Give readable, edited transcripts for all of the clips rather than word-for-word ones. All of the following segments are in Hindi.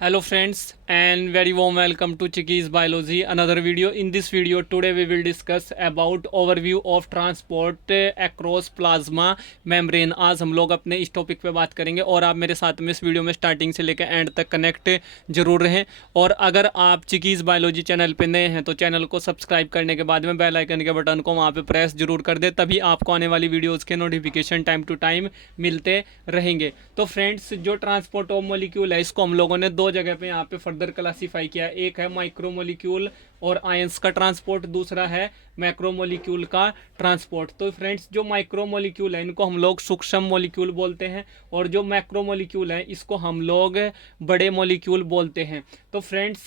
Hello friends and very warm welcome to Chicky's Biology, another video. In this video today we will discuss about overview of transport across plasma membrane. आज हम लोग अपने इस टॉपिक पे बात करेंगे और आप मेरे साथ में इस वीडियो में स्टार्टिंग से लेकर एंड तक कनेक्ट जरूर रहें। और अगर आप चिकीज़ बायोलॉजी चैनल पे नए हैं तो चैनल को सब्सक्राइब करने के बाद में बेल आइकन के बटन को वहाँ पे प्रेस जरूर कर दे, तभी आपको आने वाली वीडियोज़ के नोटिफिकेशन टाइम टू टाइम मिलते रहेंगे। तो फ्रेंड्स, जो ट्रांसपोर्ट ऑफ मॉलिक्यूल है इसको हम लोगों ने दो जगह पे यहाँ पे फर्दर क्लासीफाई किया है। एक है माइक्रोमोलिक्यूल और आयंस का ट्रांसपोर्ट, दूसरा है मैक्रोमोलिक्यूल का ट्रांसपोर्ट। तो फ्रेंड्स, जो माइक्रोमोलिक्यूल है इनको हम लोग सूक्ष्म मॉलिक्यूल बोलते हैं और जो मैक्रोमोलिक्यूल है इसको हम लोग बड़े मॉलिक्यूल बोलते हैं। तो फ्रेंड्स,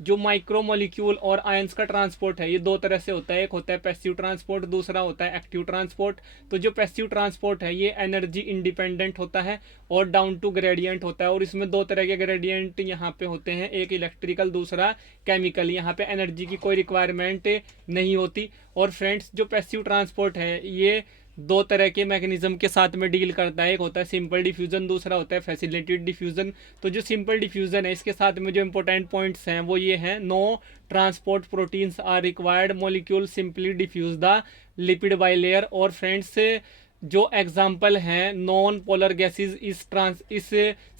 जो माइक्रोमोलिक्यूल और आयंस का ट्रांसपोर्ट है ये दो तरह से होता है। एक होता है पैसिव ट्रांसपोर्ट, दूसरा होता है एक्टिव ट्रांसपोर्ट। तो जो पैसिव ट्रांसपोर्ट है ये एनर्जी इंडिपेंडेंट होता है और डाउन टू ग्रेडियंट होता है। और इसमें दो तरह के ग्रेडियंट यहाँ पे होते हैं, एक इलेक्ट्रिकल दूसरा केमिकल। यहाँ पे एनर्जी की कोई रिक्वायरमेंट नहीं होती। और फ्रेंड्स, जो पैसिव ट्रांसपोर्ट है ये दो तरह के मैकेनिज्म के साथ में डील करता है। एक होता है सिंपल डिफ्यूजन, दूसरा होता है फैसिलिटेटेड डिफ्यूजन। तो जो सिंपल डिफ्यूजन है इसके साथ में जो इंपॉर्टेंट पॉइंट्स हैं वो ये हैं: no transport proteins are required, molecule simply diffuse the lipid bilayer. और फ्रेंड्स, जो एग्जाम्पल हैं नॉन पोलर गैसेज इस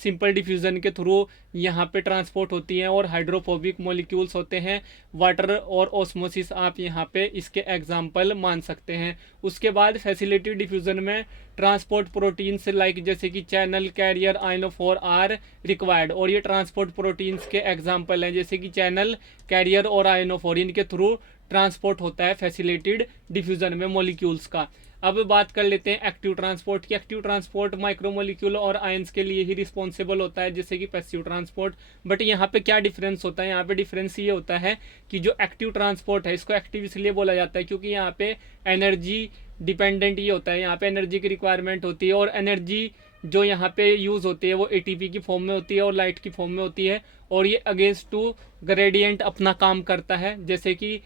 सिंपल डिफ्यूज़न के थ्रू यहाँ पे ट्रांसपोर्ट होती हैं। और हाइड्रोफोबिक मॉलिक्यूल्स होते हैं, वाटर और ऑस्मोसिस आप यहाँ पे इसके एग्जाम्पल मान सकते हैं। उसके बाद फैसिलिटेटेड डिफ्यूज़न में ट्रांसपोर्ट प्रोटीन्स लाइक जैसे कि चैनल, कैरियर, आयनोफोर आर रिक्वायर्ड। और ये ट्रांसपोर्ट प्रोटीन्स के एग्जाम्पल हैं जैसे कि चैनल, कैरियर और आयनोफोर, इनके थ्रू ट्रांसपोर्ट होता है फैसिलिटेटेड डिफ्यूज़न में मॉलिक्यूल्स का। अब बात कर लेते हैं एक्टिव ट्रांसपोर्ट की। एक्टिव ट्रांसपोर्ट माइक्रोमोलिक्यूल और आयंस के लिए ही रिस्पॉन्सिबल होता है जैसे कि पैसिव ट्रांसपोर्ट। बट यहाँ पे क्या डिफरेंस होता है? यहाँ पे डिफरेंस ये होता है कि जो एक्टिव ट्रांसपोर्ट है इसको एक्टिव इसलिए बोला जाता है क्योंकि यहाँ पे एनर्जी डिपेंडेंट ये होता है, यहाँ पे एनर्जी की रिक्वायरमेंट होती है। और एनर्जी जो यहाँ पे यूज़ होती है वो एटीपी की फॉर्म में होती है और लाइट की फॉर्म में होती है। और ये अगेंस्ट टू ग्रेडियंट अपना काम करता है, जैसे कि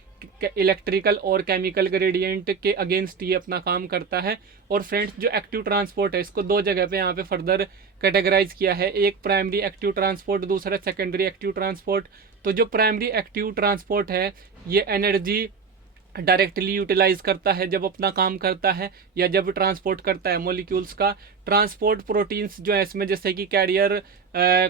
इलेक्ट्रिकल और केमिकल ग्रेडियंट के अगेंस्ट ये अपना काम करता है। और फ्रेंड्स, जो एक्टिव ट्रांसपोर्ट है इसको दो जगह पे यहाँ पे फर्दर कैटेगराइज किया है, एक प्राइमरी एक्टिव ट्रांसपोर्ट, दूसरा सेकेंडरी एक्टिव ट्रांसपोर्ट। तो जो प्राइमरी एक्टिव ट्रांसपोर्ट है ये एनर्जी डायरेक्टली यूटिलाइज करता है जब अपना काम करता है या जब ट्रांसपोर्ट करता है मॉलिक्यूल्स का। ट्रांसपोर्ट प्रोटीन्स जो है इसमें जैसे कि कैरियर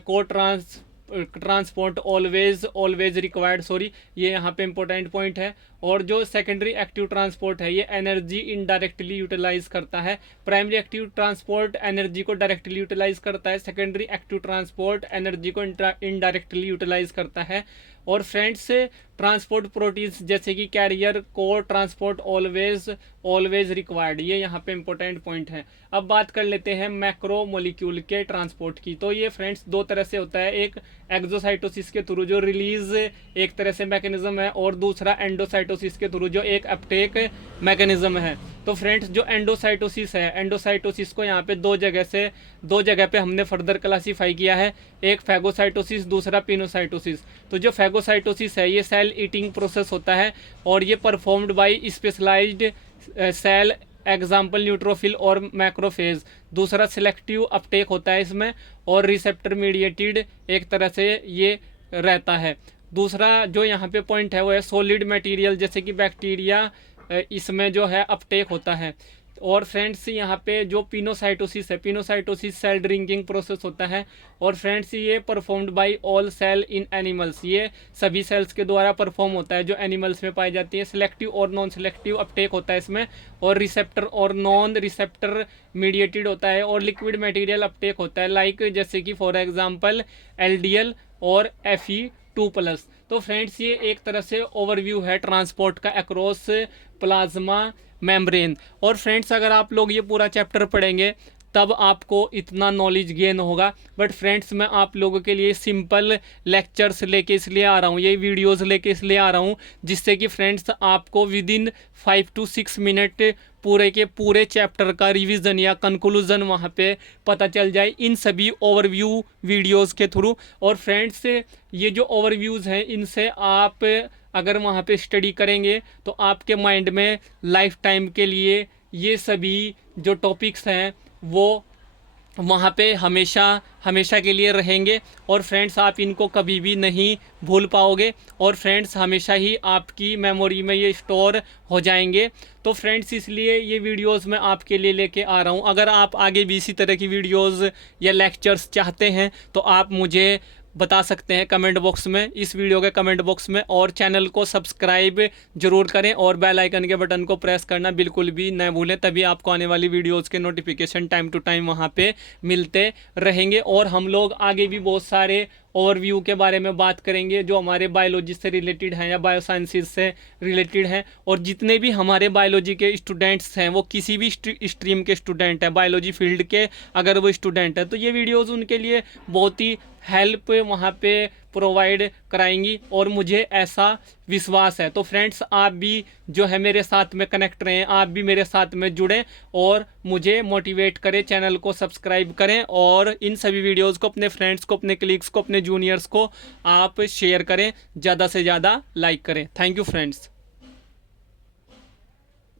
को ट्रांसपोर्ट ऑलवेज रिक्वायर्ड, सॉरी ये यहाँ पे इंपॉर्टेंट पॉइंट है। और जो सेकेंडरी एक्टिव ट्रांसपोर्ट है ये एनर्जी इनडायरेक्टली यूटिलाइज करता है। प्राइमरी एक्टिव ट्रांसपोर्ट एनर्जी को डायरेक्टली यूटिलाइज करता है, सेकेंडरी एक्टिव ट्रांसपोर्ट एनर्जी को इनडायरेक्टली यूटिलाइज करता है। और फ्रेंड्स, ट्रांसपोर्ट प्रोटीन्स जैसे कि कैरियर को ट्रांसपोर्ट ऑलवेज रिक्वायर्ड, ये यहाँ पे इंपॉर्टेंट पॉइंट है। अब बात कर लेते हैं मैक्रो मॉलिक्यूल के ट्रांसपोर्ट की। तो ये फ्रेंड्स दो तरह से होता है, एक एक्सोसाइटोसिस के थ्रू जो रिलीज एक तरह से मैकेनिज्म है और दूसरा एंडोसाइटोसिस के थ्रू जो एक अपटेक मैकेनिज्म है। तो फ्रेंड्स, जो एंडोसाइटोसिस है, एंडोसाइटोसिस को यहाँ पे दो जगह पे हमने फर्दर क्लासीफाई किया है, एक फैगोसाइटोसिस, दूसरा पिनोसाइटोसिस। तो जो फैगोसाइटोसिस है ये सेल ईटिंग प्रोसेस होता है और ये performed by specialised cell, example neutrophil और मैक्रोफेज। दूसरा सिलेक्टिव अपटेक होता है इसमें और रिसेप्टर मीडिएटेड एक तरह से ये रहता है। दूसरा जो यहाँ पे पॉइंट है वो है सॉलिड मटेरियल जैसे कि बैक्टीरिया, इसमें जो है अपटेक होता है। और फ्रेंड्स, यहाँ पे जो पिनोसाइटोसिस है, पिनोसाइटोसिस सेल ड्रिंकिंग प्रोसेस होता है। और फ्रेंड्स, ये performed by all cell in animals, ये सभी सेल्स के द्वारा परफॉर्म होता है जो एनिमल्स में पाई जाती है। सिलेक्टिव और नॉन सिलेक्टिव अपटेक होता है इसमें, और रिसेप्टर और नॉन रिसेप्टर मीडिएटेड होता है। और लिक्विड मटेरियल अपटेक होता है लाइक जैसे कि फॉर एग्जांपल एलडीएल और Fe2+। तो फ्रेंड्स, ये एक तरह से ओवरव्यू है ट्रांसपोर्ट का अक्रॉस प्लाज्मा मेम्ब्रेन। और फ्रेंड्स, अगर आप लोग ये पूरा चैप्टर पढ़ेंगे तब आपको इतना नॉलेज गेन होगा। बट फ्रेंड्स, मैं आप लोगों के लिए सिंपल लेक्चर्स लेके इसलिए आ रहा हूँ, ये वीडियोस लेके इसलिए आ रहा हूँ जिससे कि फ्रेंड्स आपको विद इन 5 to 6 मिनट पूरे के पूरे चैप्टर का रिवीजन या कंक्लूजन वहाँ पे पता चल जाए इन सभी ओवरव्यू वीडियोस के थ्रू। और फ्रेंड्स, ये जो ओवरव्यूज़ हैं इनसे आप अगर वहाँ पे स्टडी करेंगे तो आपके माइंड में लाइफ टाइम के लिए ये सभी जो टॉपिक्स हैं वो वहाँ पे हमेशा हमेशा के लिए रहेंगे। और फ्रेंड्स आप इनको कभी भी नहीं भूल पाओगे, और फ्रेंड्स हमेशा ही आपकी मेमोरी में ये स्टोर हो जाएंगे। तो फ्रेंड्स इसलिए ये वीडियोस मैं आपके लिए लेके आ रहा हूँ। अगर आप आगे भी इसी तरह की वीडियोस या लेक्चर्स चाहते हैं तो आप मुझे बता सकते हैं कमेंट बॉक्स में, इस वीडियो के कमेंट बॉक्स में। और चैनल को सब्सक्राइब जरूर करें और बेल आइकन के बटन को प्रेस करना बिल्कुल भी न भूलें, तभी आपको आने वाली वीडियोस के नोटिफिकेशन टाइम टू टाइम वहाँ पे मिलते रहेंगे। और हम लोग आगे भी बहुत सारे ओवरव्यू के बारे में बात करेंगे जो हमारे बायोलॉजी से रिलेटेड हैं या बायोसाइंसिस से रिलेटेड हैं। और जितने भी हमारे बायोलॉजी के स्टूडेंट्स हैं, वो किसी भी स्ट्रीम के स्टूडेंट हैं, बायोलॉजी फील्ड के अगर वो स्टूडेंट हैं, तो ये वीडियोज़ उनके लिए बहुत ही हेल्प वहाँ पे प्रोवाइड कराएंगी, और मुझे ऐसा विश्वास है। तो फ्रेंड्स आप भी जो है मेरे साथ में कनेक्ट रहें, आप भी मेरे साथ में जुड़ें और मुझे मोटिवेट करें, चैनल को सब्सक्राइब करें, और इन सभी वीडियोस को अपने फ्रेंड्स को, अपने कलीग्स को, अपने जूनियर्स को आप शेयर करें, ज़्यादा से ज़्यादा लाइक करें। Thank you friends.